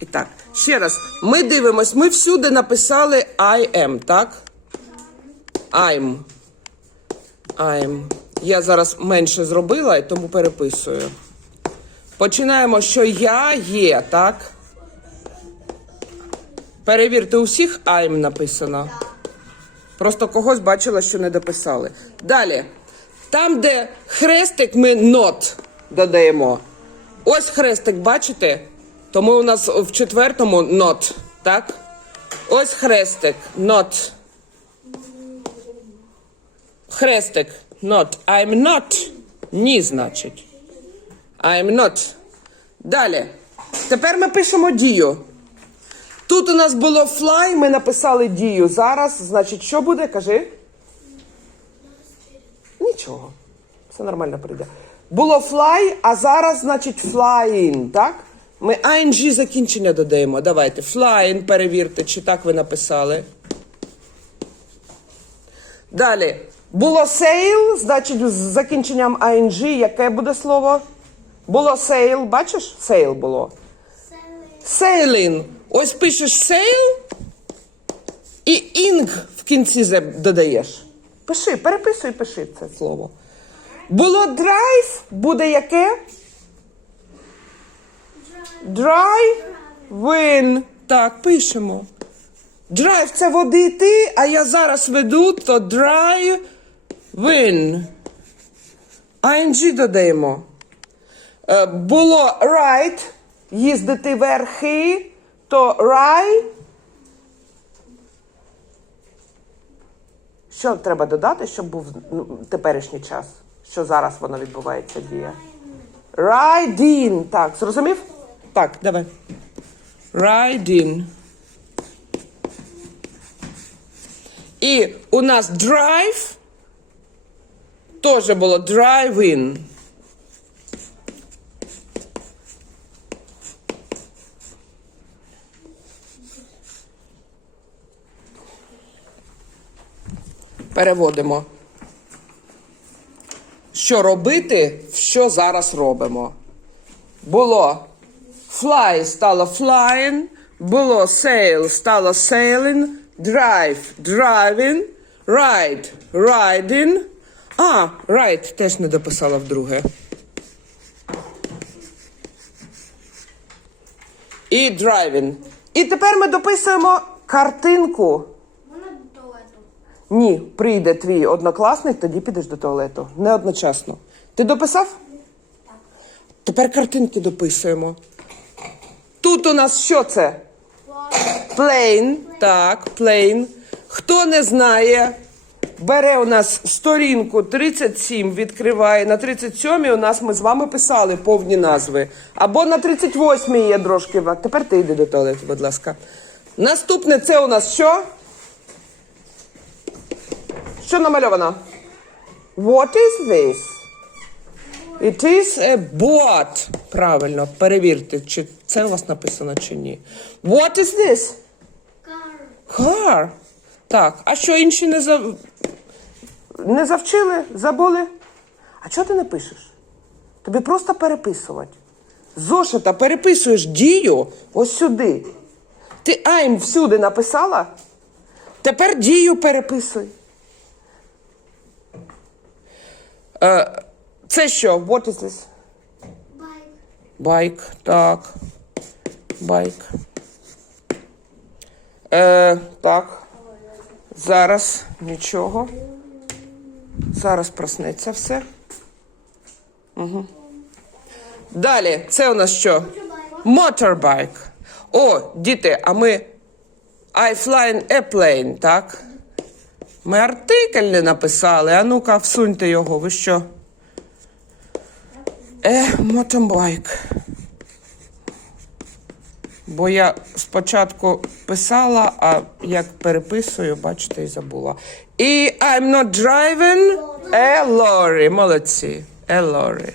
І так, ще раз, ми дивимось, ми всюди написали I am, так? I'm. I'm. Я зараз менше зробила і тому переписую. Починаємо, що я є, так? Перевірте, у всіх I'm написано. Просто когось бачила, що не дописали. Далі. Там, де хрестик, ми not додаємо. Ось хрестик, бачите? Тому у нас в четвертому not, так? Ось хрестик, not. Хрестик, not. I'm not. Ні, значить. I'm not. Далі. Тепер ми пишемо дію. Тут у нас було fly, ми написали дію. Зараз, значить, що буде? Кажи. Нічого. Все нормально прийде. Було fly, а зараз, значить, flying, так? Ми ing закінчення додаємо. Давайте. Flying, перевірте, чи так ви написали. Далі. Було sail, значить, з закінченням ing, яке буде слово? Було sail, бачиш? Sail було. Sailing. Ось пишеш sail і ing в кінці додаєш. Пиши, переписуй, пиши це слово. Було drive, буде яке? Drive win. Так, пишемо. Drive це водити, а я зараз веду, то drive win. ING додаємо. Е, Було ride, їздити верхи, то ride. Що треба додати, щоб був ну, теперішній час? Що зараз воно відбувається дія? Riding. Так, зрозумів? Так, давай. Riding. І у нас drive. Теж було driving. Переводимо. Що робити, що зараз робимо. Було fly стало flying, було sail стало sailing, drive driving, ride riding. А, ride теж не дописала вдруге. І driving. І тепер ми дописуємо картинку. Вона до туалету. Ні, прийде твій однокласник, тоді підеш до туалету. Не одночасно. Ти дописав? Так. Тепер картинки дописуємо. Тут у нас що це? Plain. Так, plain. Хто не знає, бере у нас сторінку 37, відкриває. На 37 у нас ми з вами писали повні назви. Або на 38 є трошки. Тепер ти йди до туалету, будь ласка. Наступне це у нас що? Що намальовано? What is this? It is a boat. Правильно, перевірте, чи це у вас написано чи ні. What is this? Кар. Car. Так, а що інші не за... не завчили, забули? А чого ти не пишеш? Тобі просто переписувати. Зошита переписуєш дію ось сюди. Ти I'm всюди написала? Тепер дію переписуй. Е, це що? What is this? Байк. Байк, так. Байк. Е, так. Зараз нічого. Зараз проснеться все. Угу. Далі, це у нас що? Motorbike. О, діти, а ми I fly an airplane, так? Ми артикль не написали. А ну-ка, всуньте його, ви що? Е, мотобайк. Бо я спочатку писала, а як переписую, бачите, і забула. І I'm not driving a lorry. Молодці. A lorry.